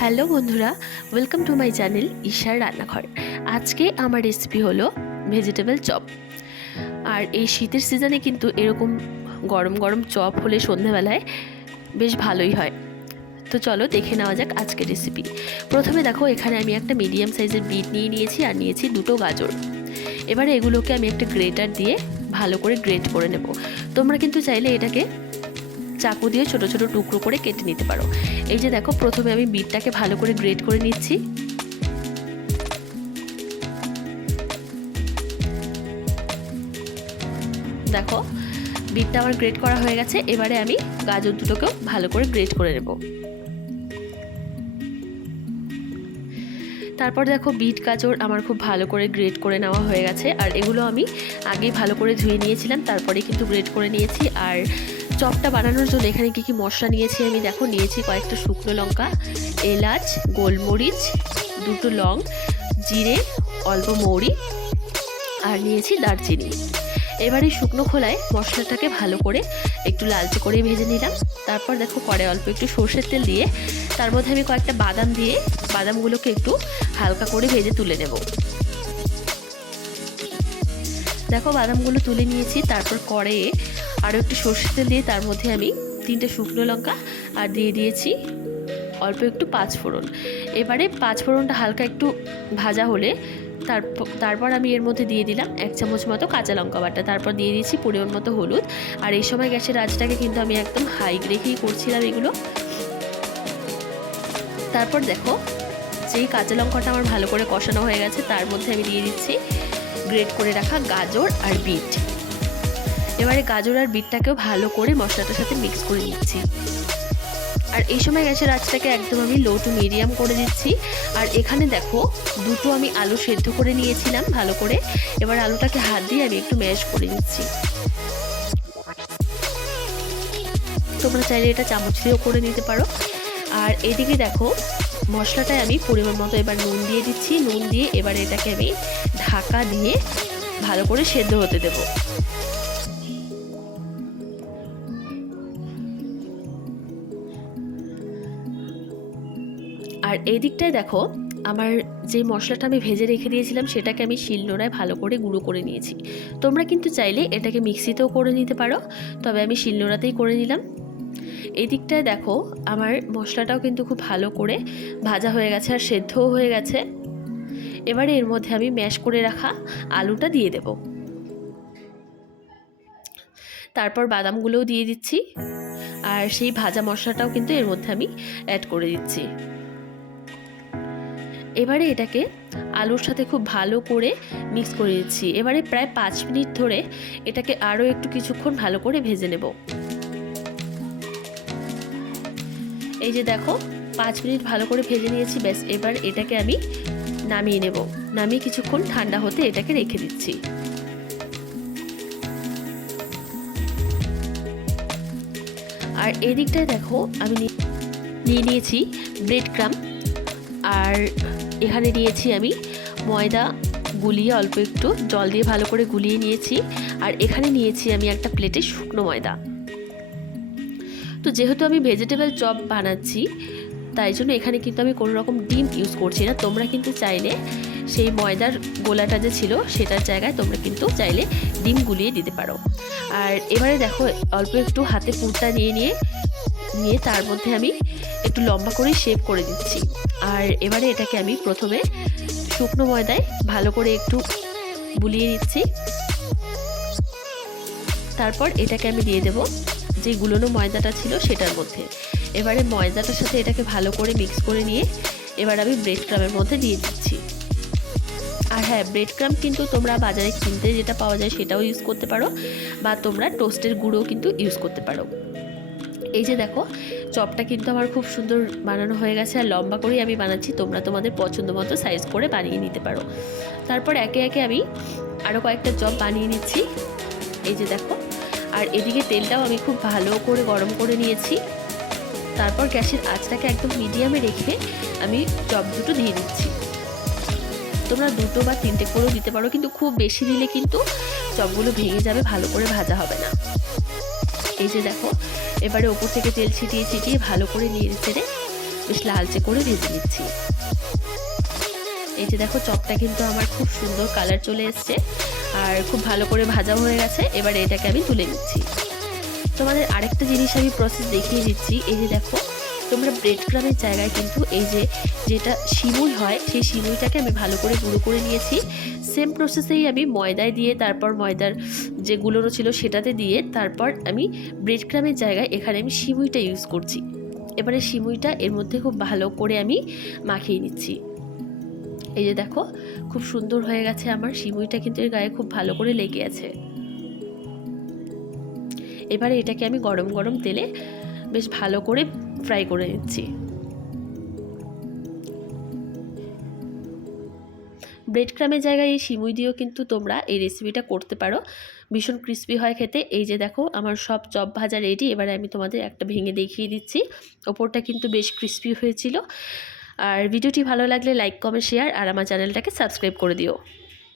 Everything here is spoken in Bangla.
হ্যালো বন্ধুরা, ওয়েলকাম টু মাই চ্যানেল ঈশার রান্নাঘর। আজকে আমার রেসিপি হলো ভেজিটেবল চপ। আর এই শীতের সিজনে কিন্তু এরকম গরম গরম চপ হলে সন্ধেবেলায় বেশ ভালোই হয়। তো চলো দেখে নেওয়া যাক আজকের রেসিপি। প্রথমে দেখো, এখানে আমি একটা মিডিয়াম সাইজের বিট নিয়ে নিয়েছি আর নিয়েছি দুটো গাজর। এবারে এগুলোকে আমি একটা গ্রেটার দিয়ে ভালো করে গ্রেট করে নেব। তোমরা কিন্তু চাইলে এটাকে চাকু দিয়ে ছোট ছোট টুকরো করে কেটে নিতে পারো। এই যে দেখো, প্রথমে আমি বিটটাকে ভালো করে গ্রেট করে নিচ্ছি। দেখো, বিটটা আমার গ্রেট করা হয়ে গেছে। এবারে আমি গাজর দুটোকেও ভালো করে গ্রেট করে নেব। তারপর দেখো, বিট গাজর আমার খুব ভালো করে গ্রেট করে নেওয়া হয়ে গেছে। আর এগুলো আমি আগেই ভালো করে ধুয়ে নিয়েছিলাম, তারপরে কিন্তু গ্রেট করে নিয়েছি। আর চপটা বানানোর জন্য এখানে কী কী মশলা নিয়েছি আমি দেখো, নিয়েছি কয়েকটা শুকনো লঙ্কা, এলাচ, গোলমরিচ, দুটো লং, জিরে, অল্প মৌরি, আর নিয়েছি দারচিনি। এবারে শুকনো খোলায় মশলাটাকে ভালো করে একটু লালচে করে ভেজে নিলাম। তারপর দেখো, কড়াই অল্প একটু সর্ষের তেল দিয়ে তার মধ্যে আমি কয়েকটা বাদাম দিয়ে বাদামগুলোকে একটু হালকা করে ভেজে তুলে নেব। দেখো, বাদামগুলো তুলে নিয়েছি। তারপর কড়াইয়ে আরও একটু সর্ষের তেল দিয়ে তার মধ্যে আমি 3টে শুকনো লঙ্কা আর দিয়ে দিয়েছি অল্প একটু পাঁচফোড়ন। এবারে পাঁচফোড়নটা হালকা একটু ভাজা হলে তারপর আমি এর মধ্যে দিয়ে দিলাম 1 চামচ মতো কাঁচা লঙ্কা বাটা। তারপর দিয়ে দিয়েছি পরিমাণ মতো হলুদ। আর এই সময় গ্যাসের আঁচটাকে কিন্তু আমি একদম হাই রেখেই করছিলাম এগুলো। তারপর দেখো, যেই কাঁচা লঙ্কাটা আমার ভালো করে কষানো হয়ে গেছে, তার মধ্যে আমি দিয়ে দিচ্ছি গ্রেট করে রাখা গাজর আর বিট। এবারে গাজর আর বিটটাকেও ভালো করে মশলাটার সাথে মিক্স করে নিচ্ছি। আর এই সময় গ্যাসের আঁচটাকে একদম আমি লো টু মিডিয়াম করে দিচ্ছি। আর এখানে দেখো, দুটো আমি আলু সেদ্ধ করে নিয়েছিলাম ভালো করে। এবার আলুটাকে হাত দিয়ে আমি একটু ম্যাশ করে নিচ্ছি। তোমরা চাইলে এটা চামচ দিয়েও করে নিতে পারো। আর এদিকে দেখো, মশলাটায় আমি পরিমাণ মতো এবার নুন দিয়ে দিচ্ছি। নুন দিয়ে এবার এটাকে আমি ঢাকা দিয়ে ভালো করে সেদ্ধ হতে দেবো। আর এই দিকটায় দেখো, আমার যে মশলাটা আমি ভেজে রেখে দিয়েছিলাম সেটাকে আমি শিলনোড়ায় ভালো করে গুঁড়ো করে নিয়েছি। তোমরা কিন্তু চাইলে এটাকে মিক্সিতেও করে নিতে পারো, তবে আমি শিলনোড়াতেই করে নিলাম। এই দিকটায় দেখো, আমার মশলাটাও কিন্তু খুব ভালো করে ভাজা হয়ে গেছে আর সেদ্ধও হয়ে গেছে। এবারে এর মধ্যে আমি ম্যাশ করে রাখা আলুটা দিয়ে দেব। তারপর বাদামগুলোও দিয়ে দিচ্ছি। আর সেই ভাজা মশলাটাও কিন্তু এর মধ্যে আমি অ্যাড করে দিচ্ছি। এবারে এটাকে আলুর সাথে খুব ভালো করে মিক্স করে দিচ্ছি। এবারে প্রায় 5 মিনিট ধরে এটাকে আরও একটু কিছুক্ষণ ভালো করে ভেজে নেব। এই যে দেখো, 5 মিনিট ভালো করে ভেজে নিয়েছি। ব্যাস, এবার এটাকে আমি নামিয়ে নেব। নামিয়ে কিছুক্ষণ ঠান্ডা হতে এটাকে রেখে দিচ্ছি। আর এই দিকটায় দেখো, আমি নিয়ে নিয়েছি ব্রেড ক্রাম। আর এখানে নিয়েছি আমি ময়দা গুলিয়ে অল্প একটু জল দিয়ে ভালো করে গুলিয়ে নিয়েছি। আর এখানে নিয়েছি আমি একটা প্লেটে শুকনো ময়দা। তো যেহেতু আমি ভেজিটেবল চপ বানাচ্ছি, তাই জন্য এখানে কিন্তু আমি কোনো রকম ডিম ইউজ করছি না। তোমরা কিন্তু চাইলে সেই ময়দার গোলাটা যে ছিল সেটার জায়গায় তোমরা কিন্তু চাইলে ডিম গুলিয়ে দিতে পারো। আর এবারে দেখো, অল্প একটু হাতে পুরটা নিয়ে তার মধ্যে আমি একটু লম্বা করে শেপ করে দিচ্ছি। আর এবারে এটাকে আমি প্রথমে শুকনো ময়দায় ভালো করে একটু বুলিয়ে নিচ্ছি। তারপর এটাকে আমি দিয়ে দেব যে গুলোনো ময়দাটা ছিল সেটার মধ্যে। এবারে ময়দাটার সাথে এটাকে ভালো করে মিক্স করে নিয়ে এবার আমি ব্রেড ক্রামের মধ্যে দিয়ে দিচ্ছি। আর হ্যাঁ, ব্রেড ক্রাম কিন্তু তোমরা বাজারে কিনতে যেটা পাওয়া যায় সেটাও ইউজ করতে পারো, বা তোমরা টোস্টের গুঁড়োও কিন্তু ইউজ করতে পারো। এই যে দেখো, চপটা কিন্তু আমার খুব সুন্দর বানানো হয়ে গেছে। আর লম্বা করেই আমি বানাচ্ছি, তোমরা তোমাদের পছন্দ মতো সাইজ করে বানিয়ে নিতে পারো। তারপর একে একে আমি আরও কয়েকটা চপ বানিয়ে নিচ্ছি। এই যে দেখো, আর এদিকে তেলটাও আমি খুব ভালো করে গরম করে নিয়েছি। তারপর গ্যাসের আঁচটাকে একদম মিডিয়ামে রেখে আমি চপ দুটো দিয়ে দিচ্ছি। তোমরা 2 বা 3টে করেও দিতে পারো, কিন্তু খুব বেশি দিলে কিন্তু চপগুলো ভেঙে যাবে, ভালো করে ভাজা হবে না। এই যে দেখো, এবারে ওপর থেকে তেল ছিটিয়ে ভালো করে নেড়ে চেড়ে বেশ লালচে করে ভেজে নিচ্ছি। এই যে দেখো চপটা কিন্তু আমার খুব সুন্দর কালার চলে এসছে আর খুব ভালো করে ভাজা হয়ে গেছে। এবারে এটাকে আমি তুলে নিচ্ছি। তোমাদের আরেকটা জিনিস আমি প্রসেস দেখিয়ে দিচ্ছি। এই যে দেখো তোমরা ব্রেড ক্রামের জায়গায় কিন্তু এই যে যেটা সিমুই হয় সেই সিমুইটাকে আমি ভালো করে গুঁড়ো করে নিয়েছি। সেম প্রসেসেই আমি ময়দায় দিয়ে তারপর ময়দার যে গুঁড়ো ছিল সেটাতে দিয়ে তারপর আমি ব্রেড ক্রামের জায়গায় এখানে আমি সিমুইটা ইউজ করছি। এবারে সিমুইটা এর মধ্যে খুব ভালো করে আমি মাখিয়ে নিচ্ছি। এই যে দেখো খুব সুন্দর হয়ে গেছে আমার সিমুইটা, কিন্তু এর গায়ে খুব ভালো করে লেগে আছে। এবারে এটাকে আমি গরম গরম তেলে বেশ ভালো করে ফ্রাই করে নিচ্ছি। ব্রেড ক্রামের জায়গায় এই সিমুই দিয়েও কিন্তু তোমরা এই রেসিপিটা করতে পারো, ভীষণ ক্রিস্পি হয় খেতে। এই যে দেখো আমার সব চপ ভাজা রেডি। এবারে আমি তোমাদের একটা ভেঙে দেখিয়ে দিচ্ছি। ওপরটা কিন্তু বেশ ক্রিস্পি হয়েছিল। আর ভিডিওটি ভালো লাগলে লাইক কমেন্ট শেয়ার আর আমার চ্যানেলটাকে সাবস্ক্রাইব করে দিও।